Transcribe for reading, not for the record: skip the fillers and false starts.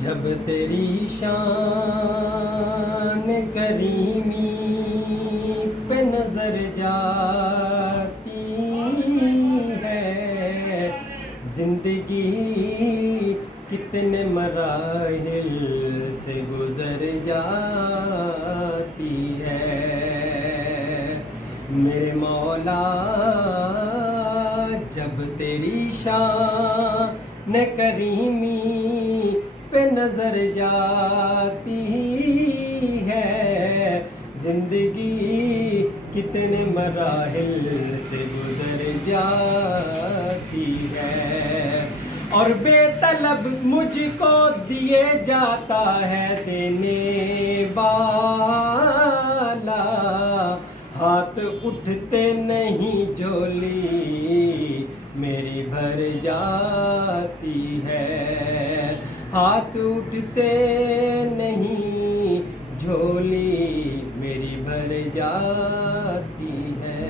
جب تیری شان کریمی پہ نظر جاتی ہے، زندگی کتنے مراحل سے گزر جاتی ہے۔ میرے مولا جب تیری شان کریمی پہ نظر جاتی ہے، زندگی کتنے مراحل سے گزر جاتی ہے، اور بے طلب مجھ کو دیے جاتا ہے دینے والا، ہاتھ اٹھتے نہیں جھولی میری بھر جاتی ہے، ہاتھ اٹھتے نہیں جھولی میری بھر جاتی ہے۔